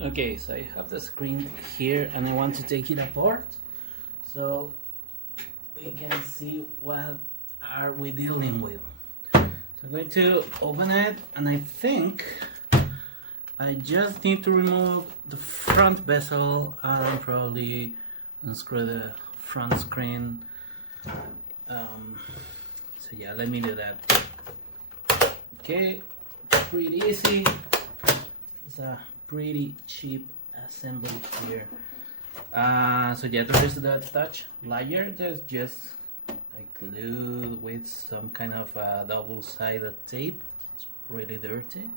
Okay, so I have the screen here and I want to take it apart so we can see what are we dealing with. So I'm going to open it, and I think I just need to remove the front bezel and probably unscrew the front screen. So yeah, let me do that. Okay, pretty easy. It's a pretty cheap assembly here. So yeah, there is the touch layer that's just like glued with some kind of double-sided tape. It's really dirty.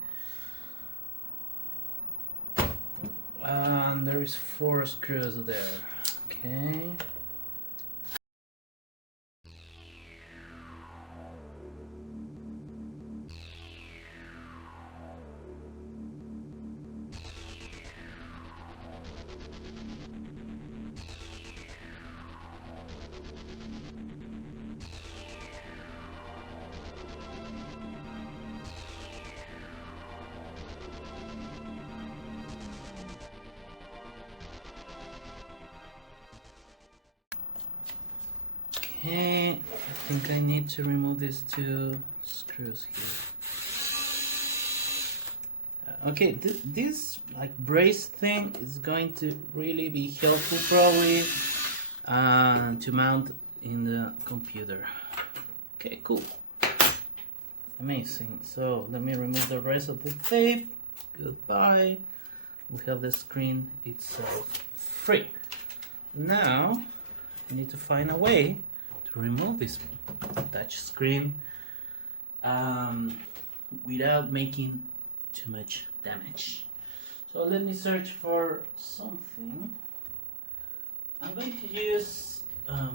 And there is 4 screws there. Okay. Okay, I think I need to remove these 2 screws here. Okay, this like brace thing is going to really be helpful probably to mount in the computer. Okay, cool. Amazing. So let me remove the rest of the tape. Goodbye. We have the screen itself free. Now I need to find a way to remove this touch screen without making too much damage. So let me search for something. I'm going to use a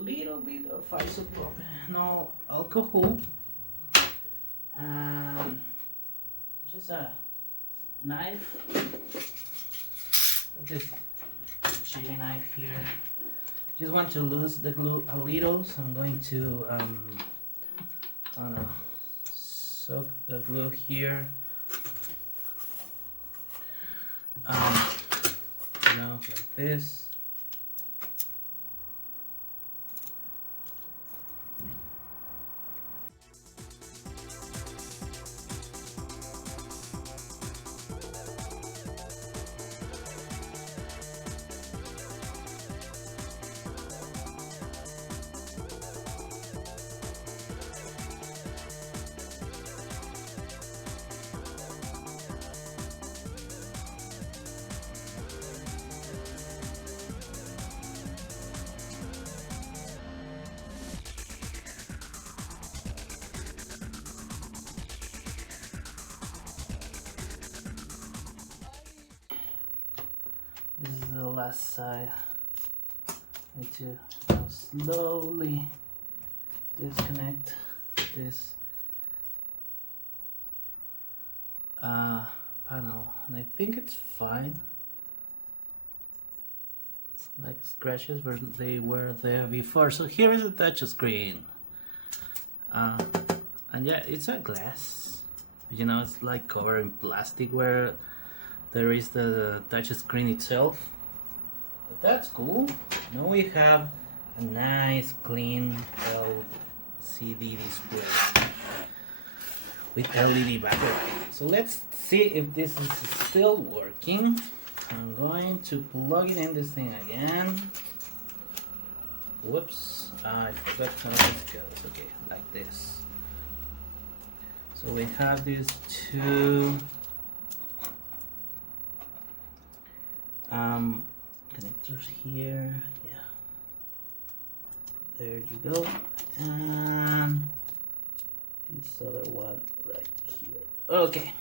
little bit of isopropyl alcohol and just a knife. This chili knife here. Just want to lose the glue a little, so I'm going to soak the glue here. Like this. This is the last side. Need to now slowly disconnect this panel, and I think it's fine. Like scratches where they were there before. So here is the touch screen, and yeah, it's a glass. You know, it's like covered in plastic where there is the touch screen itself. But that's cool. Now we have a nice clean LCD display with LED backlight. So let's see if this is still working. I'm going to plug it in this thing again. Whoops, I forgot how this goes. Okay, like this. So we have these 2 connectors here. Yeah, there you go. And this other one right here. Okay.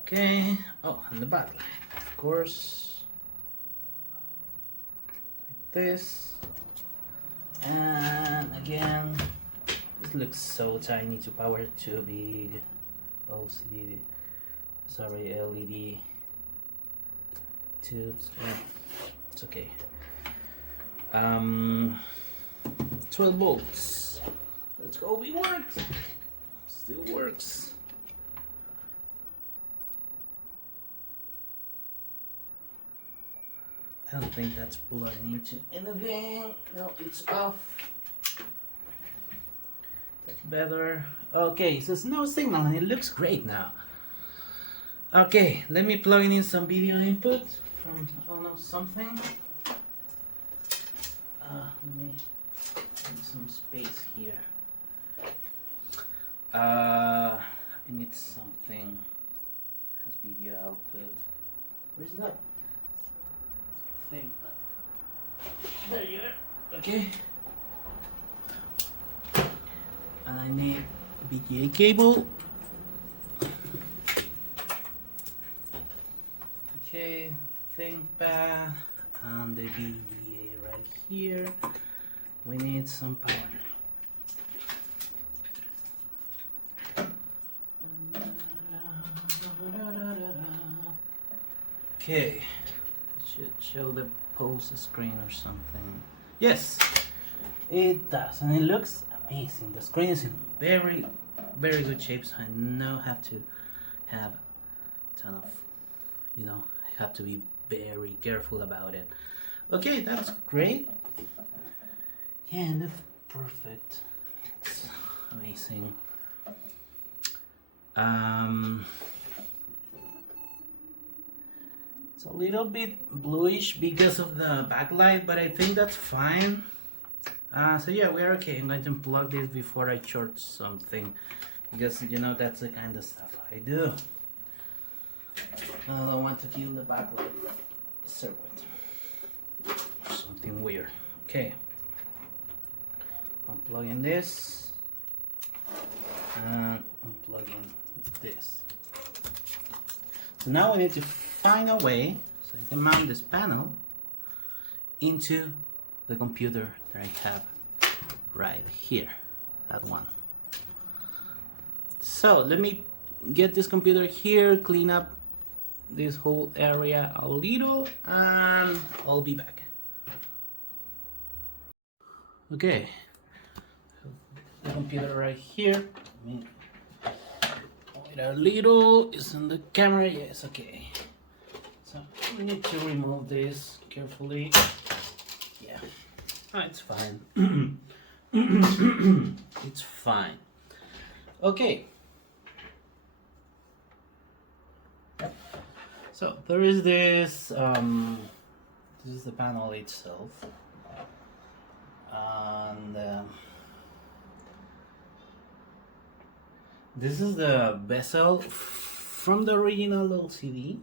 Okay. Oh, and the backlight, of course, like this. And again, this looks so tiny to power too big. LCD, sorry, LED tubes. Oh, it's okay. 12 volts. Let's go, we worked. Still works. I don't think that's plugging into anything. No, it's off. That's better. Okay, so there's no signal and it looks great now. Okay, let me plug in some video input from, I don't know, something. Let me put some space here. I need something. Has video output. Where's that thing? There you are. Okay. And I need a VGA cable. Okay, ThinkPad and the VGA right here. We need some power. Okay, it should show the pose screen or something. Yes, it does, and it looks amazing. The screen is in very good shape, so I now have to have a ton of, you know, I have to be very careful about it. Okay, that's great. Yeah, it looks perfect. It's amazing. It's a little bit bluish because of the backlight, but I think that's fine. So yeah, we're okay. I'm going to unplug this before I short something, because you know that's the kind of stuff I do. I don't want to kill the backlight circuit. Something weird. Okay. Unplugging this and unplugging this. So now we need to find a way so I can mount this panel into the computer that I have right here, that one. So let me get this computer here, clean up this whole area a little, and I'll be back. Okay, the computer right here. Wait a little, is on the camera, yes, okay. So we need to remove this carefully. Yeah, it's fine. It's fine. Okay. So there is this, this is the panel itself. And this is the bezel from the original LCD.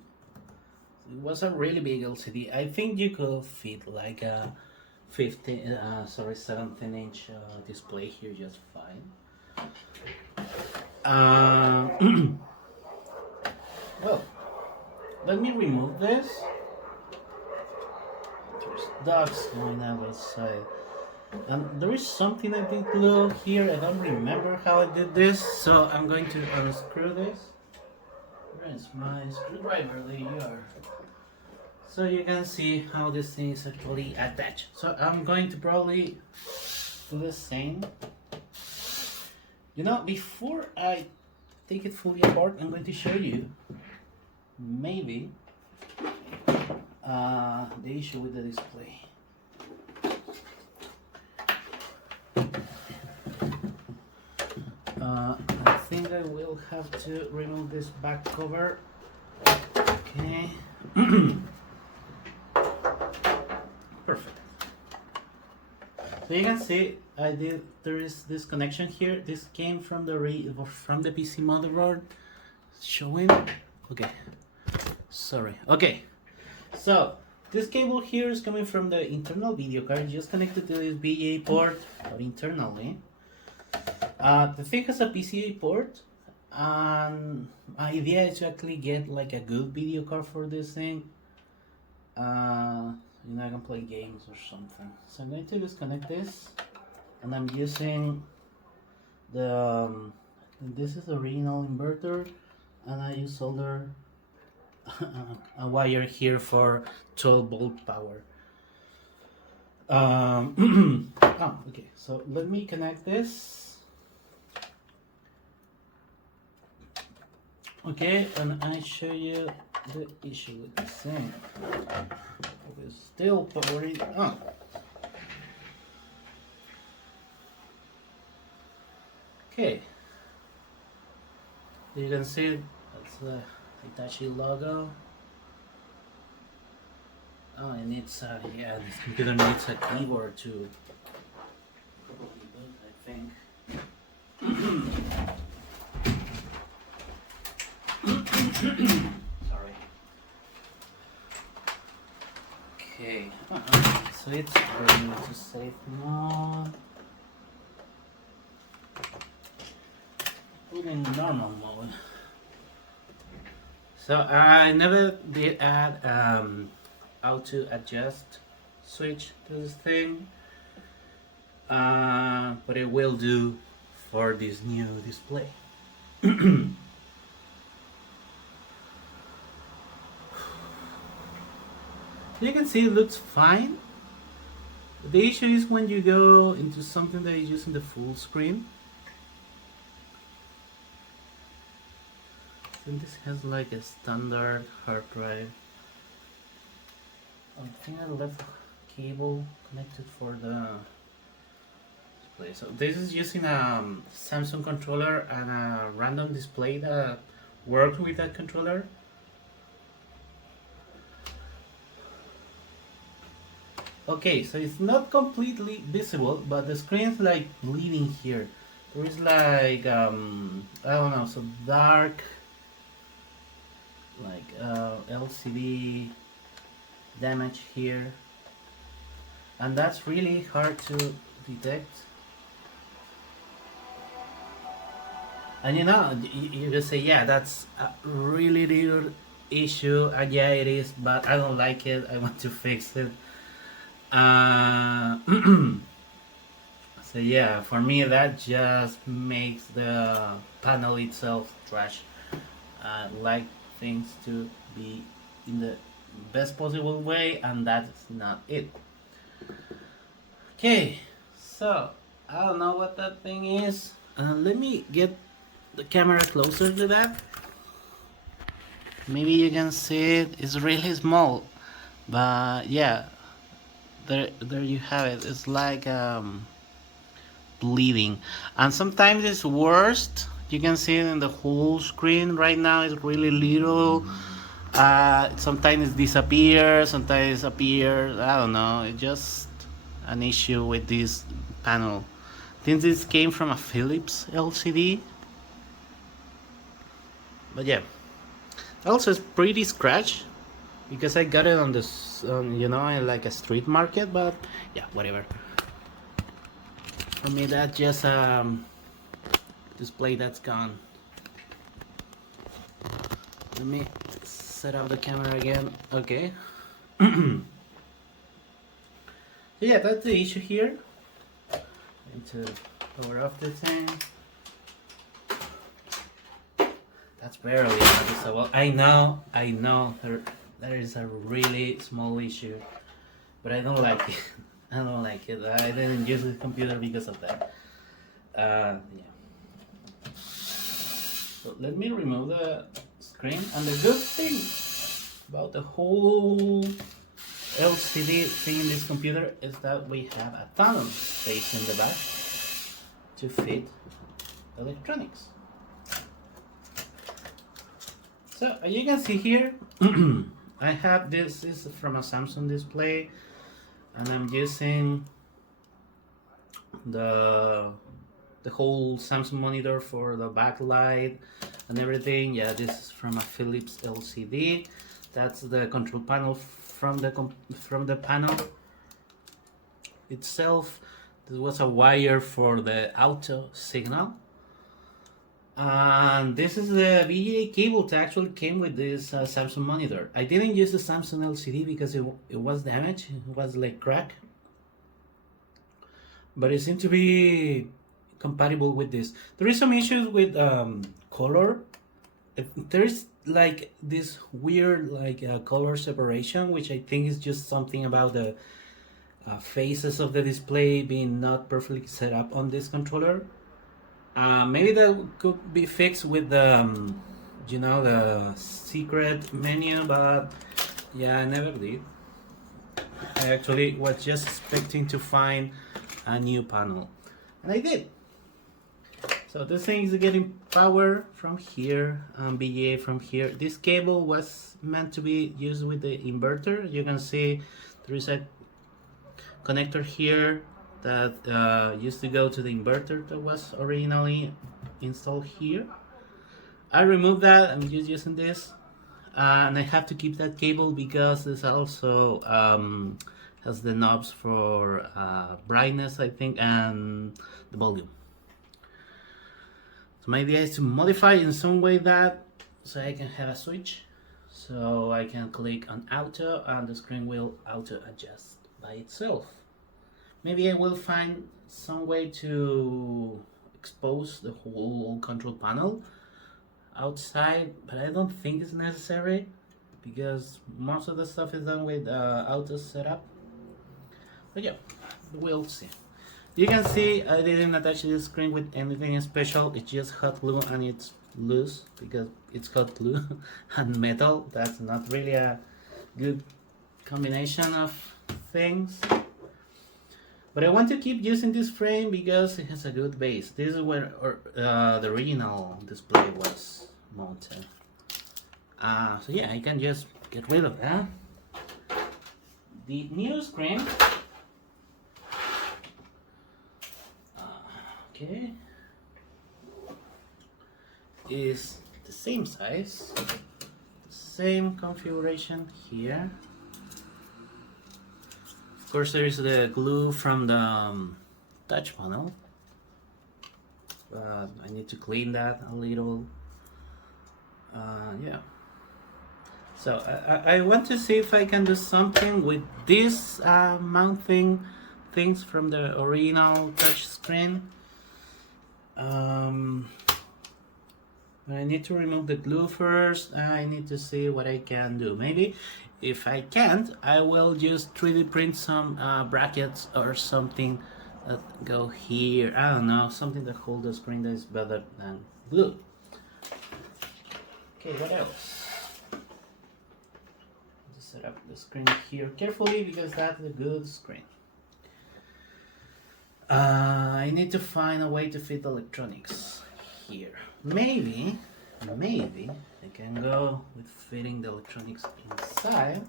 It was a really big LCD. I think you could fit like a 17-inch display here just fine. Well, let me remove this. There's dogs going out outside. And there is something I did glue here. I don't remember how I did this, so I'm going to unscrew this. Where is my screwdriver? There you are. So you can see how this thing is actually attached. So I'm going to probably do the same. You know, before I take it fully apart, I'm going to show you maybe the issue with the display. I think I will have to remove this back cover. Okay. Perfect. So you can see there is this connection here. This came from the PC motherboard. Showing. Okay. Sorry. Okay. So this cable here is coming from the internal video card, just connected to this VGA port, but internally. The thing has a PCA port, and my idea is to actually get like a good video card for this thing. You know, I can play games or something. So I'm going to disconnect this, and I'm using the this is the original inverter, and I use solder a wire here for 12-volt power. Oh, okay. So let me connect this. Okay, and I show you the issue with the thing. It's still powering on. Okay, you can see that's the Hitachi logo. Oh, it needs yeah, this computer needs a keyboard to probably boot, I think. Sorry. Okay, so it's going to safe mode. Put in normal mode. So I never did add how to adjust switch to this thing, but it will do for this new display. You can see it looks fine. The issue is when you go into something that is using the full screen. And this has like a standard hard drive. I think I left a cable connected for the display. So this is using a Samsung controller and a random display that works with that controller. Okay, so it's not completely visible, but the screen is like bleeding here. There is like I don't know, so dark, like LCD damage here, and that's really hard to detect. And you know, you can say, yeah, that's a really little issue, and yeah, it is, but I don't like it. I want to fix it. So yeah, for me that just makes the panel itself trash. I like things to be in the best possible way, and that's not it. Okay, so I don't know what that thing is. Let me get the camera closer to that. Maybe you can see it. It's really small, but yeah, there you have it. It's like bleeding, and sometimes it's worst. You can see it in the whole screen right now. It's really little. Sometimes it disappears, sometimes it appears. I don't know. It's just an issue with this panel. I think this came from a Philips LCD. But yeah, also it's pretty scratched because I got it on this, you know, in like a street market. But yeah, whatever. For me, that's just display that's gone. Let me set up the camera again. Okay. Yeah, that's the issue here. I need to power off the thing. That's barely noticeable. I know. There is a really small issue, but I don't like it. I don't like it. I didn't use the computer because of that. Yeah. So let me remove the screen. And the good thing about the whole LCD thing in this computer is that we have a ton of space in the back to fit electronics. So you can see here, I have this is from a Samsung display, and I'm using the whole Samsung monitor for the backlight and everything. Yeah, this is from a Philips LCD. That's the control panel from the panel itself. This was a wire for the auto signal, and this is the VGA cable that actually came with this Samsung monitor. I didn't use the Samsung LCD because it was damaged. It was like cracked, but it seemed to be compatible with this. There is some issues with color. There's like this weird like color separation, which I think is just something about the faces of the display being not perfectly set up on this controller. Maybe that could be fixed with the you know, the secret menu, but yeah, I never did. I actually was just expecting to find a new panel, and I did. So this thing is getting power from here and BGA from here. This cable was meant to be used with the inverter. You can see there is a connector here that used to go to the inverter that was originally installed here. I removed that. I'm just using this, and I have to keep that cable because this also has the knobs for brightness, I think, and the volume. So my idea is to modify in some way that so I can have a switch, so I can click on auto and the screen will auto adjust by itself. Maybe I will find some way to expose the whole control panel outside, but I don't think it's necessary because most of the stuff is done with auto setup. But yeah, we'll see. You can see I didn't attach this screen with anything special. It's just hot glue and it's loose because it's hot glue and metal. That's not really a good combination of things. But I want to keep using this frame because it has a good base. This is where the original display was mounted. So yeah, I can just get rid of that. The new screen. Okay. Is the same size, the same configuration here. Of course, there is the glue from the touch panel, but I need to clean that a little. Yeah. So I want to see if I can do something with this mounting things from the original touch screen. I need to remove the glue first. I need to see what I can do. Maybe if I can't, I will just 3D print some brackets or something that go here. I don't know, something that holds the screen that is better than glue. Okay, what else? Just set up the screen here carefully because that's a good screen. I need to find a way to fit electronics here. Maybe I can go with fitting the electronics inside.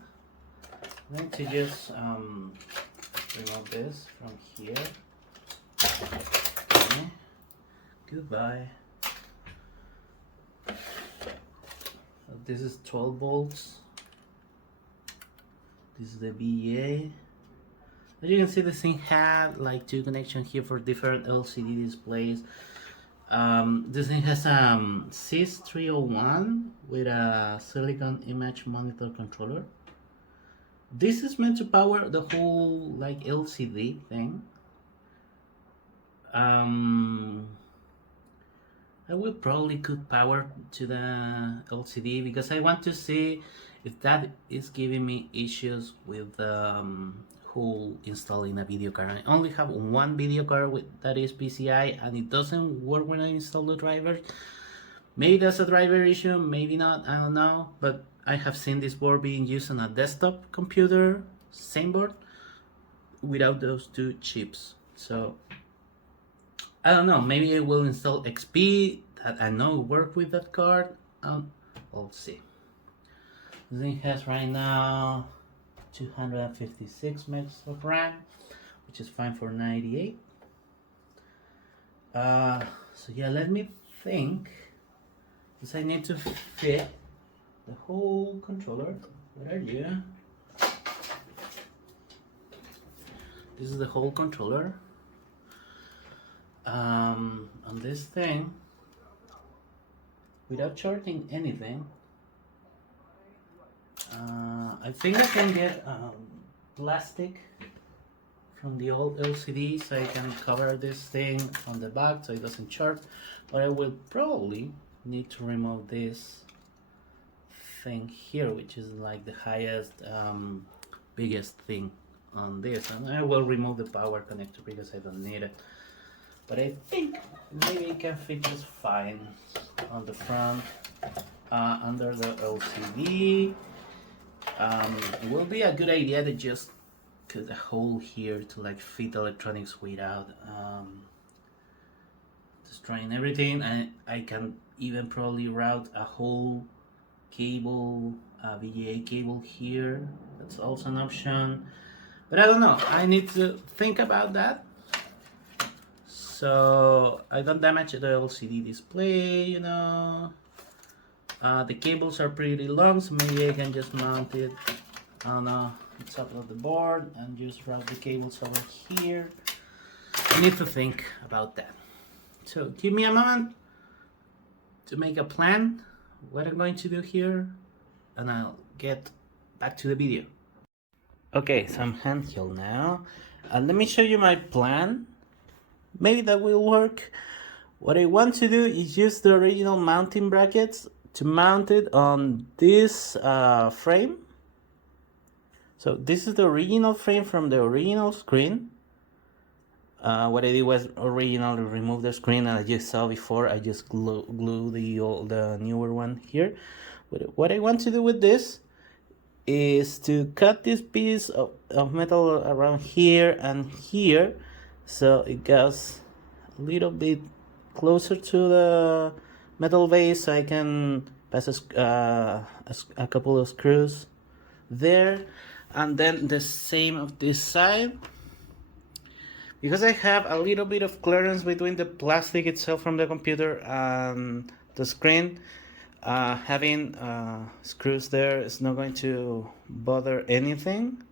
I'm going to just remove this from here. Okay. Goodbye. So this is 12 volts. This is the BEA. As you can see, this thing had like two connections here for different LCD displays. This thing has CIS301 with a silicon image monitor controller. This is meant to power the whole like LCD thing. I will probably could power to the LCD because I want to see if that is giving me issues with who installing a video card. I only have one video card that is PCI and it doesn't work when I install the drivers. Maybe that's a driver issue, maybe not, I don't know, but I have seen this board being used on a desktop computer, same board, without those two chips. So I don't know, maybe I will install XP that I know work with that card. We'll see. This thing has right now 256 megs of RAM, which is fine for 98. So yeah, let me think, because I need to fit the whole controller. Where are you? This is the whole controller. On this thing, without charging anything. I think I can get plastic from the old LCD so I can cover this thing on the back so it doesn't charge, but I will probably need to remove this thing here, which is like the highest biggest thing on this, and I will remove the power connector because I don't need it, but I think maybe it can fit just fine on the front under the LCD. It will be a good idea to just cut a hole here to like fit electronics without destroying everything, and I can even probably route a whole cable, VGA cable here. That's also an option, but I don't know. I need to think about that so I don't damage the LCD display, you know. The cables are pretty long, so maybe I can just mount it on the top of the board and just route the cables over here. I need to think about that. So give me a moment to make a plan what I'm going to do here, and I'll get back to the video. Okay, so I'm handheld now. Let me show you my plan. Maybe that will work. What I want to do is use the original mounting brackets to mount it on this frame. So this is the original frame from the original screen. What I did was originally remove the screen, and I just saw before I just glue the newer one here. But what I want to do with this is to cut this piece of metal around here and here, so it goes a little bit closer to the metal base, so I can pass a couple of screws there, and then the same of this side. Because I have a little bit of clearance between the plastic itself from the computer and the screen, having screws there is not going to bother anything.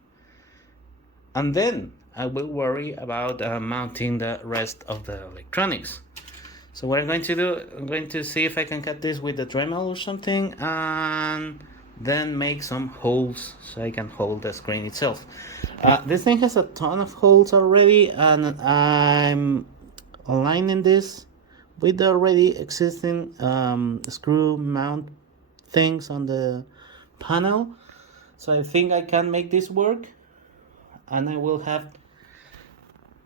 And then I will worry about mounting the rest of the electronics. So what I'm going to do, I'm going to see if I can cut this with the Dremel or something, and then make some holes so I can hold the screen itself. This thing has a ton of holes already, and I'm aligning this with the already existing screw mount things on the panel. So I think I can make this work, and I will have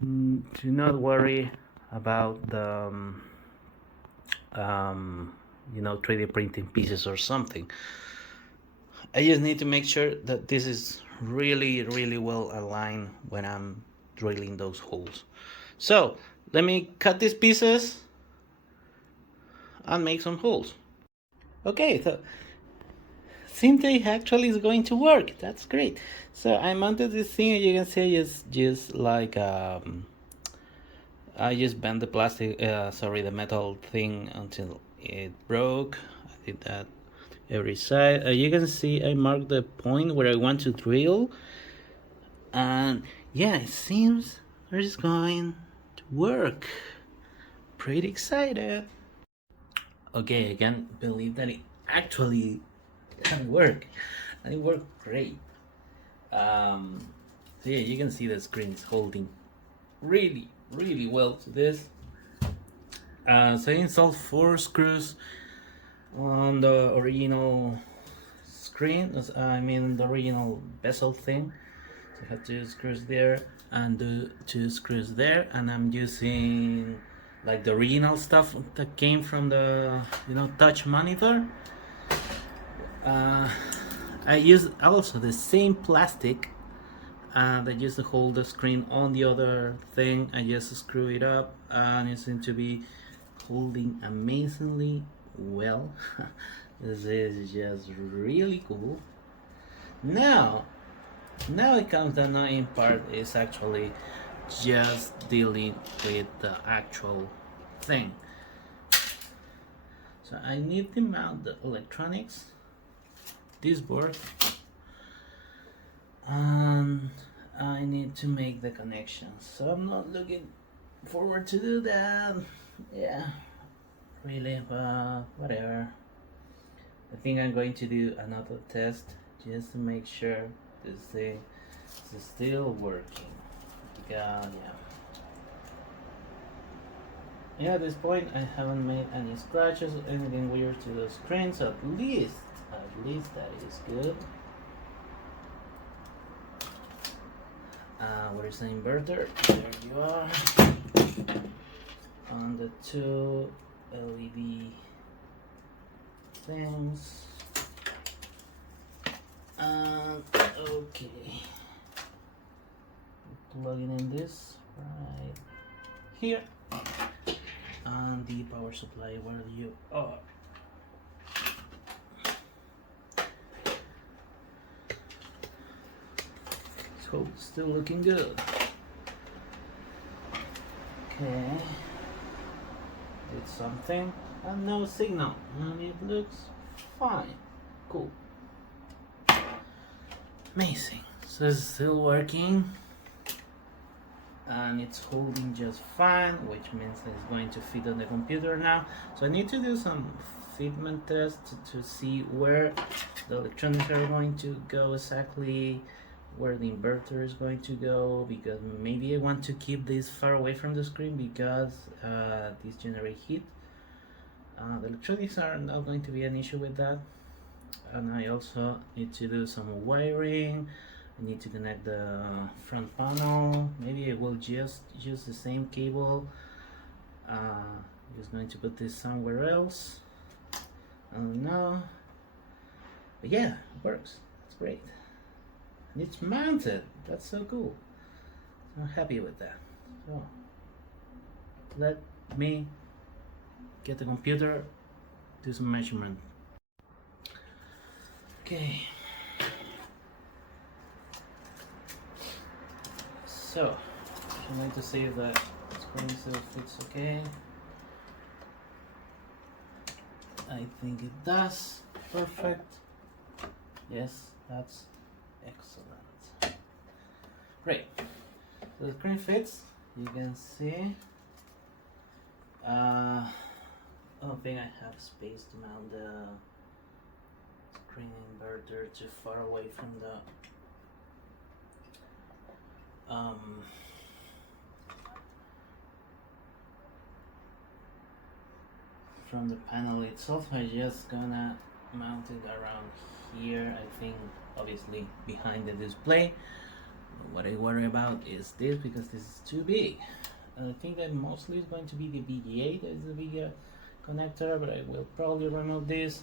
to not worry about the 3D printing pieces or something. I just need to make sure that this is really well aligned when I'm drilling those holes. So let me cut these pieces and make some holes. Okay, so seems like actually is going to work. That's great. So I mounted this thing, you can see, just like I just bent the the metal thing until it broke. I did that every side. You can see I marked the point where I want to drill, and yeah, it seems it's going to work. Pretty excited. Okay, I can't believe that it actually can work, and it worked great. So yeah, you can see the screen is holding really well to this. So I installed 4 screws on the original screen, I mean the original bezel thing. So I have 2 screws there and 2 screws there, and I'm using like the original stuff that came from the touch monitor. I use also the same plastic that used to hold the screen on the other thing. I just screw it up, and it seems to be holding amazingly well. This is just really cool. Now it comes, the annoying part is actually just dealing with the actual thing. So I need to mount the electronics, this board, and I need to make the connections. So I'm not looking forward to do that. Yeah, really, but whatever. I think I'm going to do another test just to make sure this thing is still working. Yeah, at this point I haven't made any scratches or anything weird to the screen, so at least that is good. Where's the inverter? There you are. On the 2 LED things. Okay, plugging in this right here, and the power supply where you are. So still looking good. Okay, did something and no signal, and it looks fine. Cool. Amazing. So it's still working and it's holding just fine, which means it's going to fit on the computer now. So I need to do some fitment tests to see where the electronics are going to go exactly, where the inverter is going to go, because maybe I want to keep this far away from the screen because these generate heat. The electronics are not going to be an issue with that. And I also need to do some wiring. I need to connect the front panel. Maybe I will just use the same cable. Just going to put this somewhere else. I don't know. But yeah, it works. It's great. And it's mounted. That's so cool. I'm happy with that. So let me get the computer, do some measurement. Okay, so I'm going to see if the screen still fits okay. I think it does. Perfect. Yes, that's excellent. Great. So the screen fits. You can see. I don't think I have space to mount the screen inverter too far away from the panel itself. I'm just gonna mount it around here. I think obviously behind the display. What I worry about is this, because this is too big. I think that mostly is going to be the VGA that is the bigger connector, but I will probably remove this.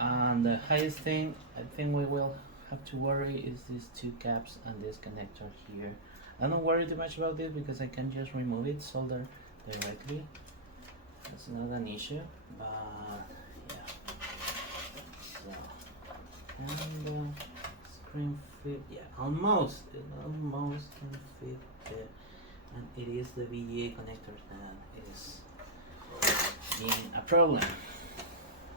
And the highest thing I think we will have to worry is these two caps and this connector here. I don't worry too much about this because I can just remove it, solder directly. That's not an issue, but yeah. So, and the screen fit, yeah, almost, it almost can fit there. And it is the VGA connector that is being a problem.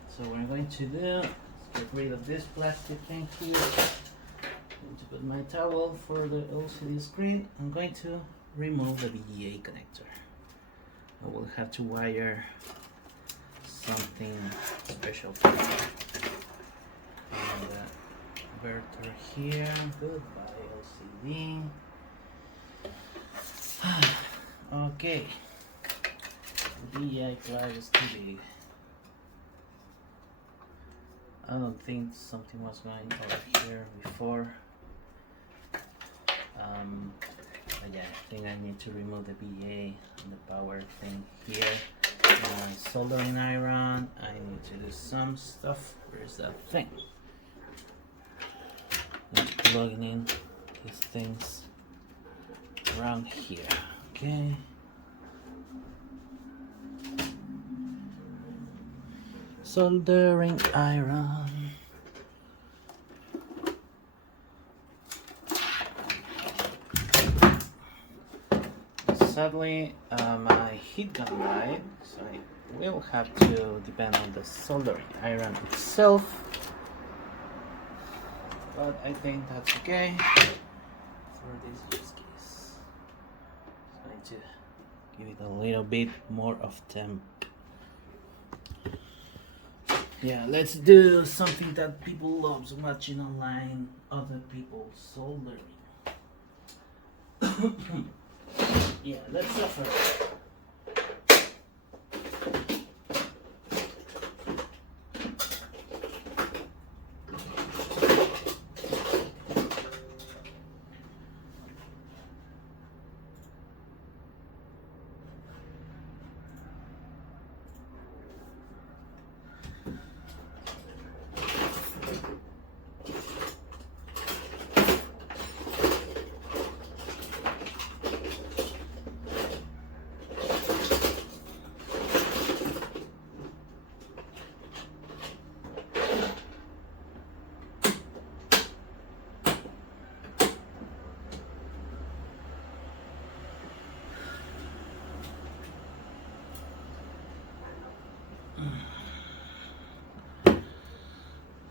So what I'm going to do is get rid of this plastic thing here. I'm going to put my towel for the LCD screen. I'm going to remove the VGA connector. I will have to wire something special for that. And the inverter here. Goodbye LCD. Okay. The VGA plug is too big. I don't think something was going over here before. But yeah, I think I need to remove the VGA and the power thing here. Soldering iron, I need to do some stuff. Where's that thing? I'm plugging in these things around here. Okay. Soldering iron. Sadly, my heat gun died, so I will have to depend on the soldering iron itself. But I think that's okay for this use case. I'm going to give it a little bit more of temp. Yeah, let's do something that people love watching online, other people soldering. Yeah, let's suffer.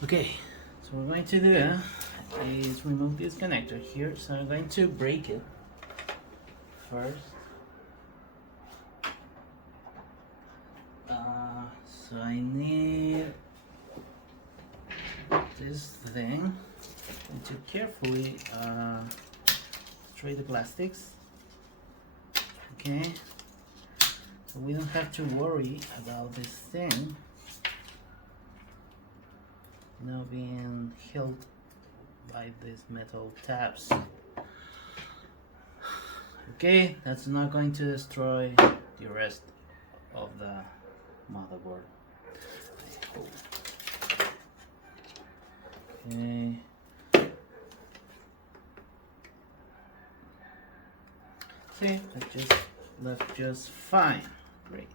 Okay, so what we're going to do is remove this connector here. So I'm going to break it first. So I need this thing and to carefully tray the plastics. Okay, so we don't have to worry about this thing now being held by these metal tabs. Okay, that's not going to destroy the rest of the motherboard. Okay. See, that left just fine. Great.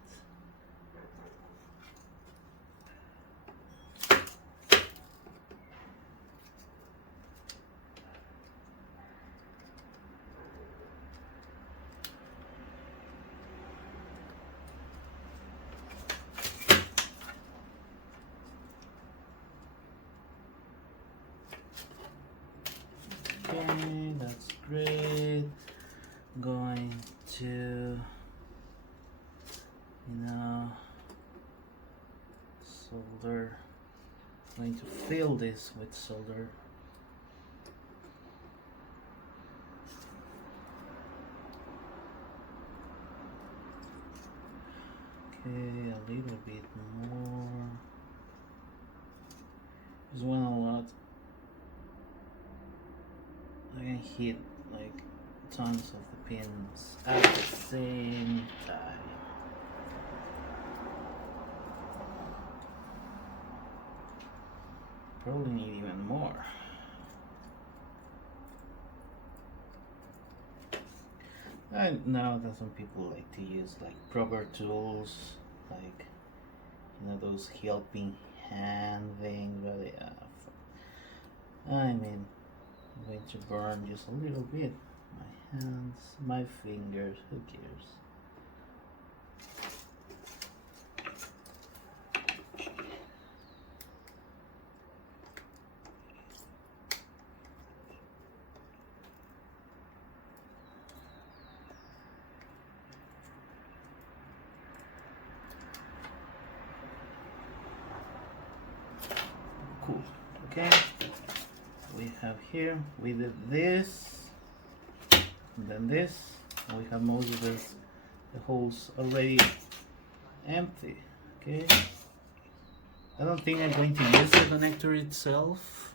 Okay, that's great. Going to, solder. Going to fill this with solder. Okay, a little bit more. Just want a lot. I can hit like tons of the pins at the same time. Probably need even more. I know that some people like to use like proper tools, like those helping hand things, but I mean, I'm going to burn just a little bit. My hands, my fingers, who cares? Cool. Okay. We have here, we did this, and then this, and we have most of this, the holes already empty. Okay. I don't think I'm going to use the connector itself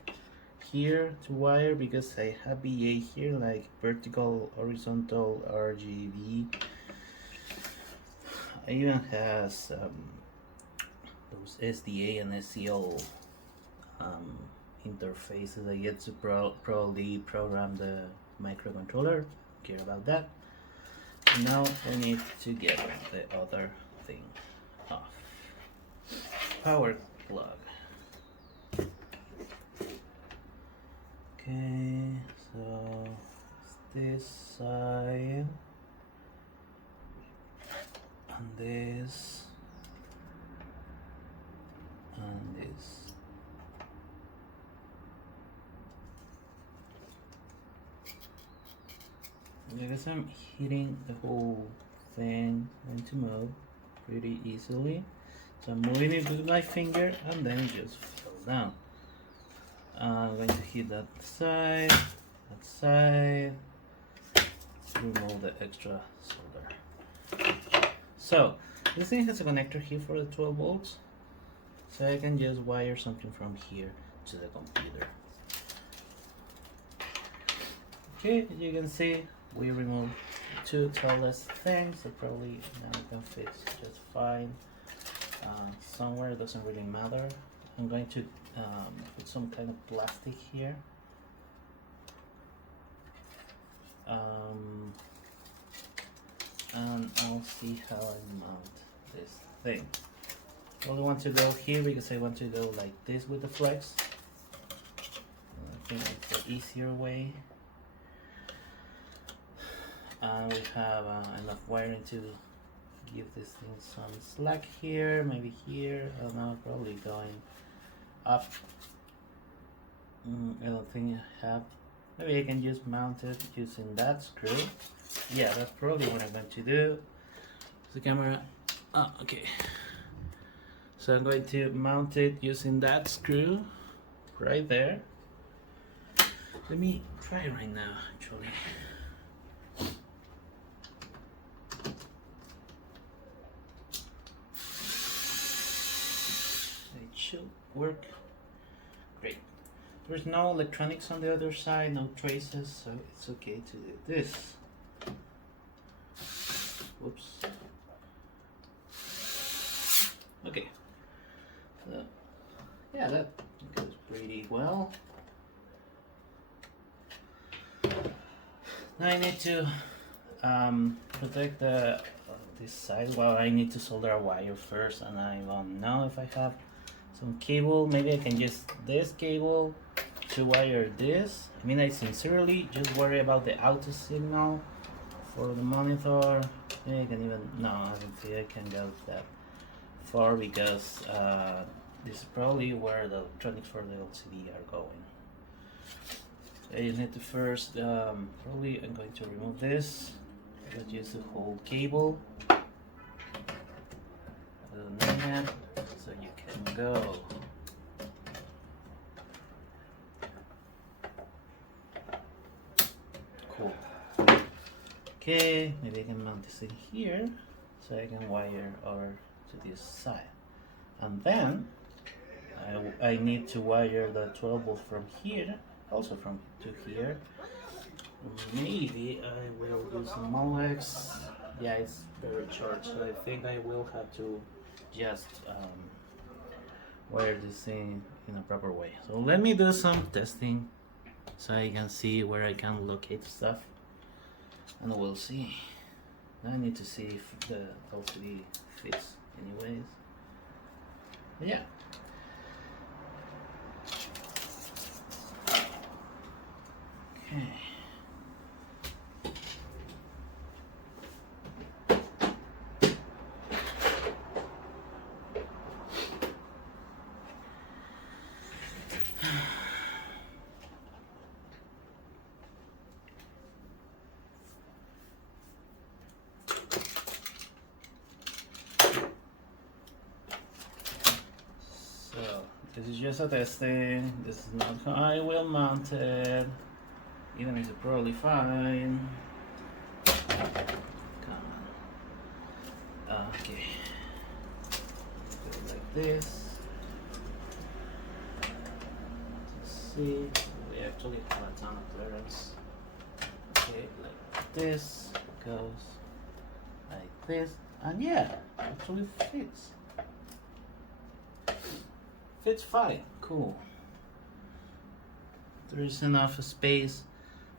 here to wire because I have BA here, like vertical, horizontal, RGB. I even has those SDA and SCL interfaces. I get to probably program the microcontroller. Care about that. Now I need to get the other thing off. Power plug. Okay, so it's this side and this and this. I guess I'm hitting the whole thing and to move pretty easily. So I'm moving it with my finger and then just fall down. I'm going to hit that side, remove the extra solder. So this thing has a connector here for the 12 volts. So I can just wire something from here to the computer. Okay, as you can see, we removed two tallest things, so probably now it can fit just fine. Somewhere, it doesn't really matter. I'm going to put some kind of plastic here. And I'll see how I mount this thing. I only want to go here because I want to go like this with the flex. I think it's the easier way. We have enough wiring to give this thing some slack here, maybe here. I don't know, probably going up I don't think I have. Maybe I can just mount it using that screw. Yeah, that's probably what I'm going to do. The camera. Oh, okay. So I'm going to mount it using that screw right there. Let me try it right now, actually. It should work. Great. There's no electronics on the other side, no traces, so it's okay to do this. Whoops. Okay. So, yeah, that goes pretty well. Now I need to protect this side. Well, I need to solder a wire first, and I don't know if I have some cable. Maybe I can use this cable to wire this. I mean, I sincerely just worry about the auto signal for the monitor. Maybe I can even, no, I don't think I can go that far because this is probably where the electronics for the LCD are going. I need to first, probably I'm going to remove this. Let's use the whole cable. So you can go. Cool. Okay, maybe I can mount this in here so I can wire over to this side. And then I need to wire the 12 volt from here, also from to here. Maybe I will use Molex. Yeah, it's very short, so I think I will have to just wire this thing in a proper way. So let me do some testing so I can see where I can locate stuff, and we'll see. I need to see if the LCD fits anyways. But yeah. Okay. This is just a testing. This is not how I will mount it. Even if it's probably fine. Come on. Okay. Do it like this. Let's see. We actually have a ton of clearance. Okay, like this. Goes like this. And yeah, actually fits. Fits fine, cool. There is enough space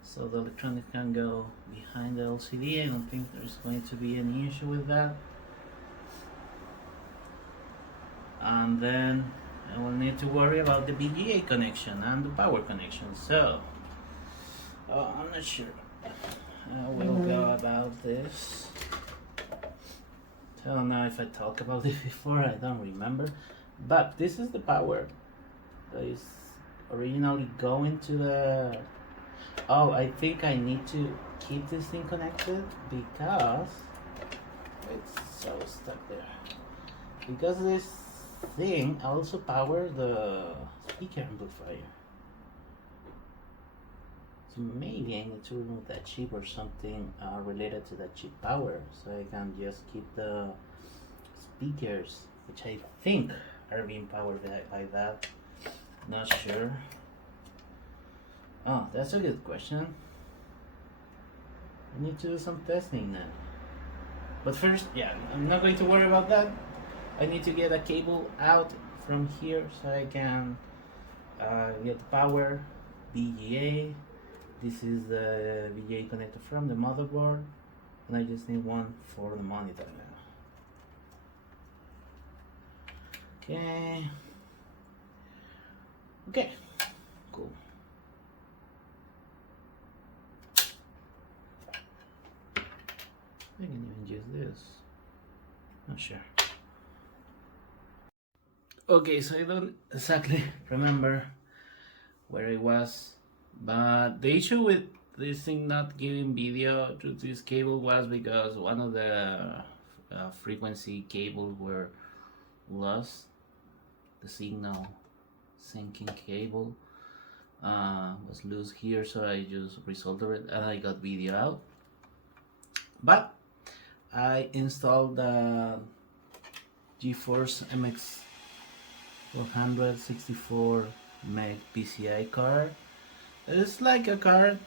so the electronic can go behind the LCD. I don't think there's going to be any issue with that. And then I will need to worry about the VGA connection and the power connection. So, I'm not sure how we'll go about this. I don't know if I talked about it before, I don't remember. But this is the power that is originally going to the... Oh, I think I need to keep this thing connected because it's so stuck there. Because this thing also powers the speaker amplifier. So maybe I need to remove that chip or something related to that chip power so I can just keep the speakers, which I think are being powered like that. Not sure. Oh, that's a good question. I need to do some testing now. But first, yeah, I'm not going to worry about that. I need to get a cable out from here so I can get the power, VGA. This is the VGA connector from the motherboard, and I just need one for the monitor now. Okay. Okay. Cool. I can even use this. Not sure. Okay, so I don't exactly remember where it was. But the issue with this thing not giving video to this cable was because one of the frequency cables were lost. The signal syncing cable was loose here, so I just resoldered it and I got video out. But I installed the GeForce MX 464 meg PCI card. It's like a card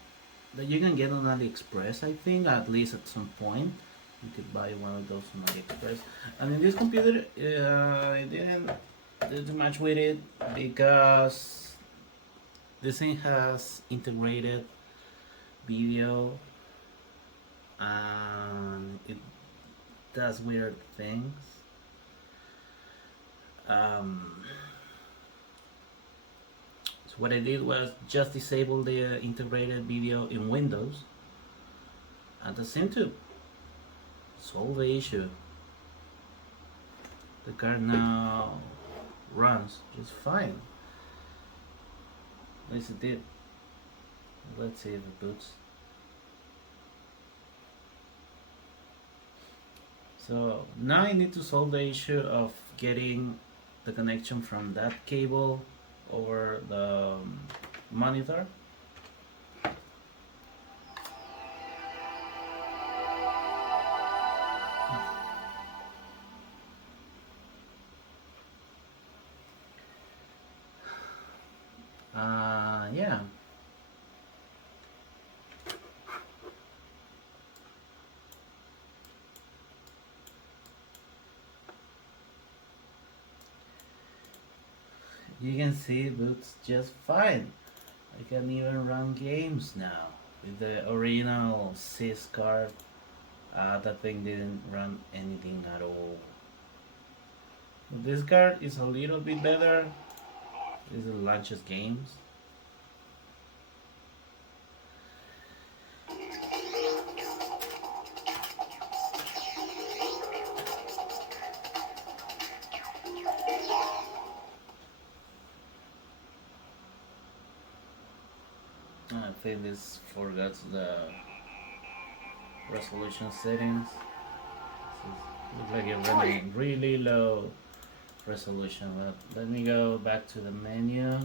that you can get on AliExpress, I think, at least at some point. You could buy one of those on AliExpress. And in this computer, I didn't do too much with it because this thing has integrated video and it does weird things. So what I did was just disable the integrated video in Windows, and that seemed to solve the issue. The card now runs just fine. At least it did. Let's see if it boots. So now I need to solve the issue of getting the connection from that cable over the monitor. Yeah. You can see it boots just fine. I can even run games now with the original SIS card. That thing didn't run anything at all. This card is a little bit better. This launches games. I think this forgets the resolution settings. Looks like it's running really low resolution, but let me go back to the menu.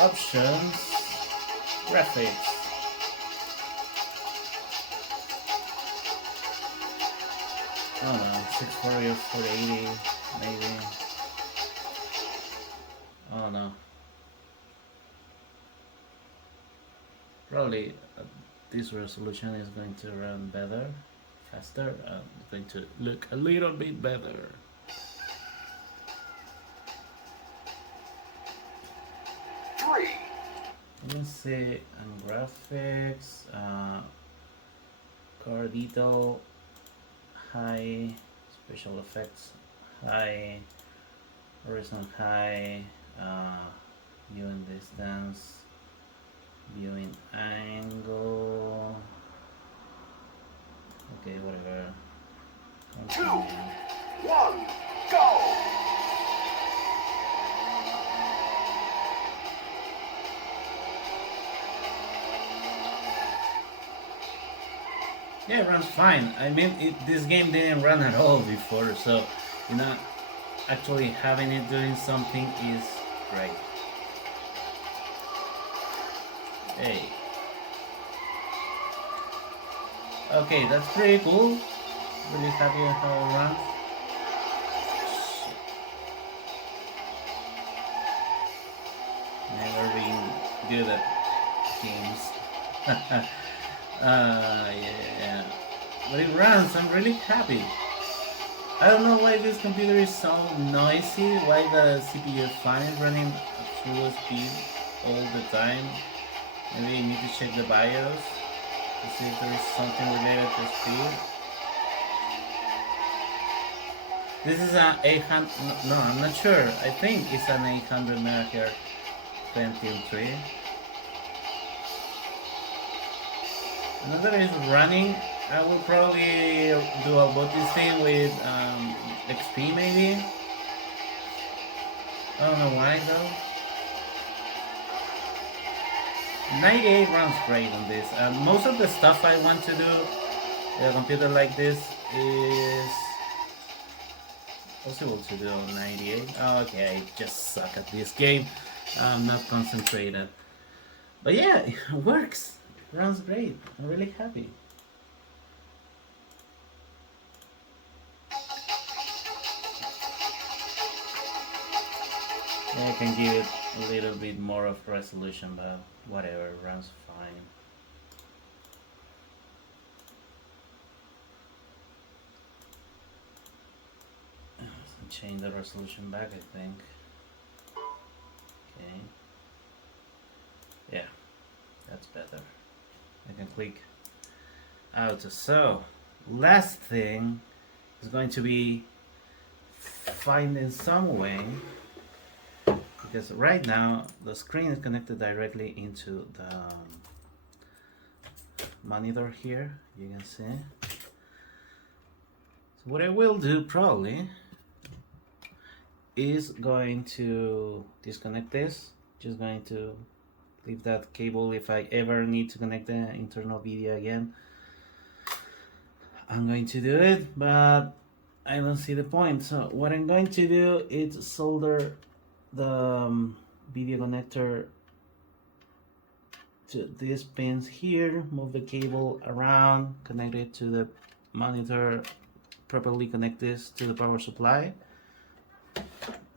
Options, graphics. I don't know, 640 or 480 maybe. Oh no. Probably this resolution is going to run better, faster, and going to look a little bit better. Let's see, and graphics, car detail, high, special effects, high, horizon high, viewing distance, viewing angle, okay, whatever. 2, 1, go! Yeah, it runs fine. I mean, this game didn't run at all before, so, you know, actually having it doing something is great. Hey. Okay, that's pretty cool. Really happy with how it runs. Never been good at games. Yeah. But it runs, I'm really happy. I don't know why this computer is so noisy, why the CPU fan is running at full speed all the time. Maybe I need to check the BIOS to see if there is something related to speed. This is an 800, no, I'm not sure. I think it's an 800 MHz Pentium 3. Now that it's running, I will probably do a bot this thing with XP maybe. I don't know why though. 98 runs great on this. Most of the stuff I want to do in a computer like this is possible to do on 98. Oh, okay, I just suck at this game. I'm not concentrated. But yeah, it works. Runs great. I'm really happy. Yeah, I can give it a little bit more of resolution, but whatever, runs fine. Change the resolution back, I think. Okay. Yeah, that's better. I can click out. So, last thing is going to be finding some way, because right now the screen is connected directly into the monitor here, you can see. So what I will do probably is going to disconnect this, just going to leave that cable. If I ever need to connect the internal video again, I'm going to do it, but I don't see the point. So what I'm going to do is solder the video connector to these pins here, move the cable around, connect it to the monitor, properly connect this to the power supply,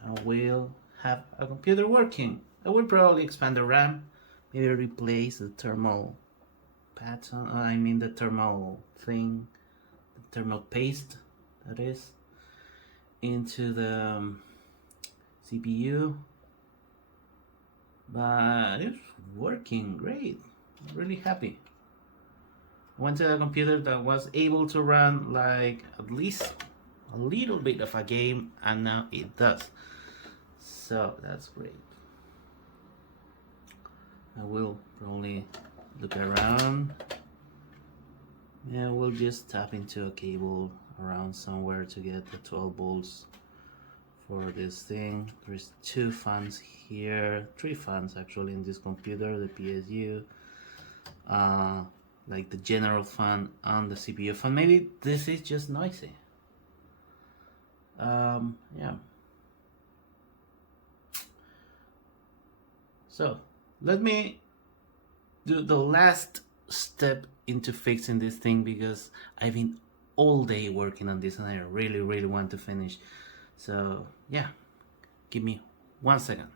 and we'll have a computer working. I will probably expand the RAM, maybe replace the thermal pattern, I mean the thermal thing, the thermal paste, that is, into the CPU. But it's working great. I'm really happy. I went to a computer that was able to run like at least a little bit of a game, and now it does. So that's great. I will probably look around. Yeah, we'll just tap into a cable around somewhere to get the 12 volts for this thing. There's 2 fans here, 3 fans actually in this computer, the PSU, like the general fan and the CPU fan. Maybe this is just noisy. Yeah. So let me do the last step into fixing this thing, because I've been all day working on this and I really want to finish. So yeah, give me 1 second.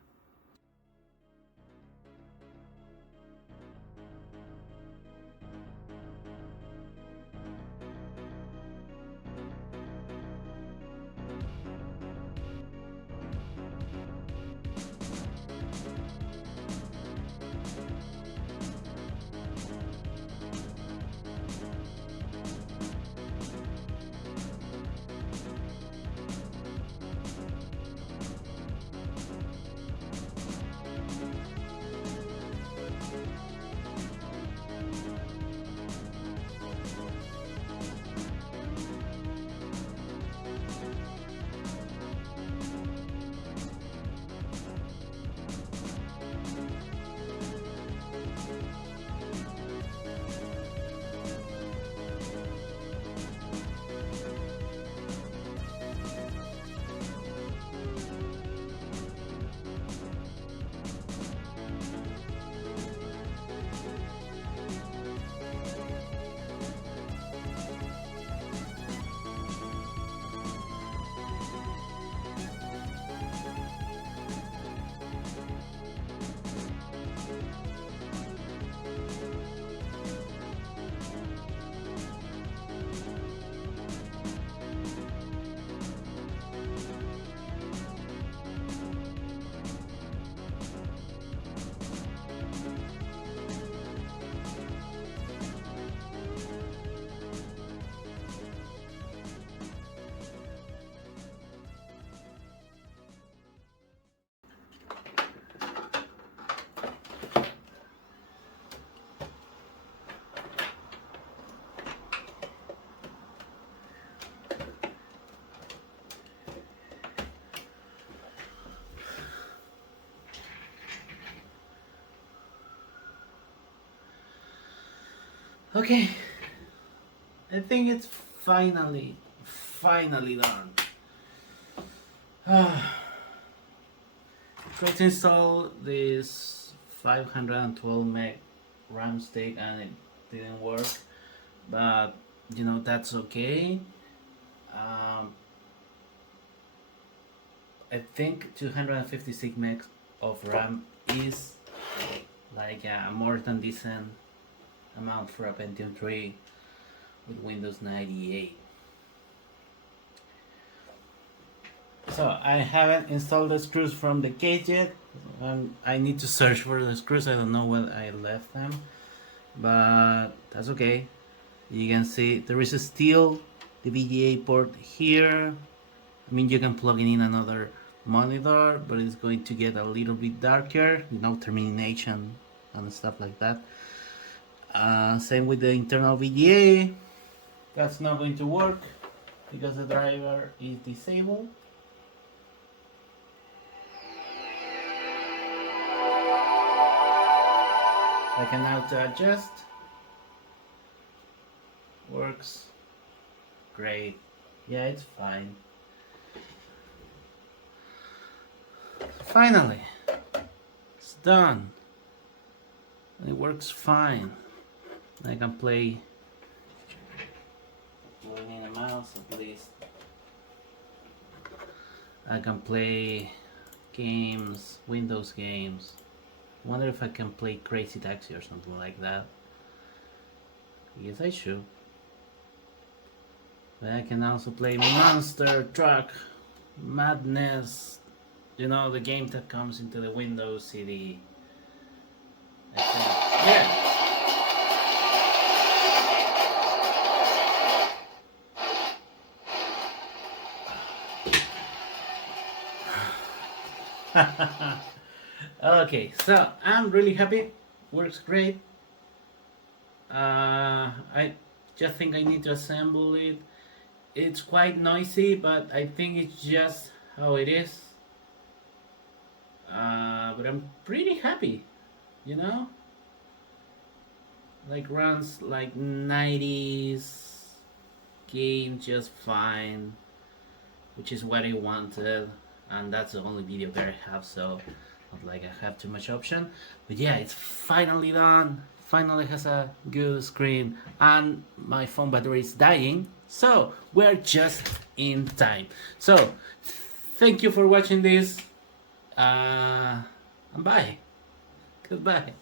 Okay, I think it's finally done. Tried to install this 512 meg RAM stick and it didn't work, but you know, that's okay. I think 256 megs of RAM is like a more than decent amount for a Pentium 3 with Windows 98. So I haven't installed the screws from the case yet. I need to search for the screws. I don't know where I left them, but that's okay. You can see there is still the VGA port here. I mean, you can plug in another monitor, but it's going to get a little bit darker, you know, termination and stuff like that. Same with the internal VGA. That's not going to work because the driver is disabled. I can auto adjust. Works great. Yeah, it's fine. Finally, it's done. It works fine. I can play in a mouse at least. I can play games, Windows games. Wonder if I can play Crazy Taxi or something like that. Yes, I should. But I can also play Monster Truck Madness. You know, the game that comes into the Windows CD. I think. Yeah. Okay, so I'm really happy. Works great. I just think I need to assemble it. It's quite noisy, but I think it's just how it is. But I'm pretty happy, you know? Like runs like 90s game just fine, which is what I wanted, and that's the only video that I have, so not like I have too much option. But yeah, it's finally done. Finally has a good screen, and my phone battery is dying, so we're just in time. So thank you for watching this, and bye. Goodbye.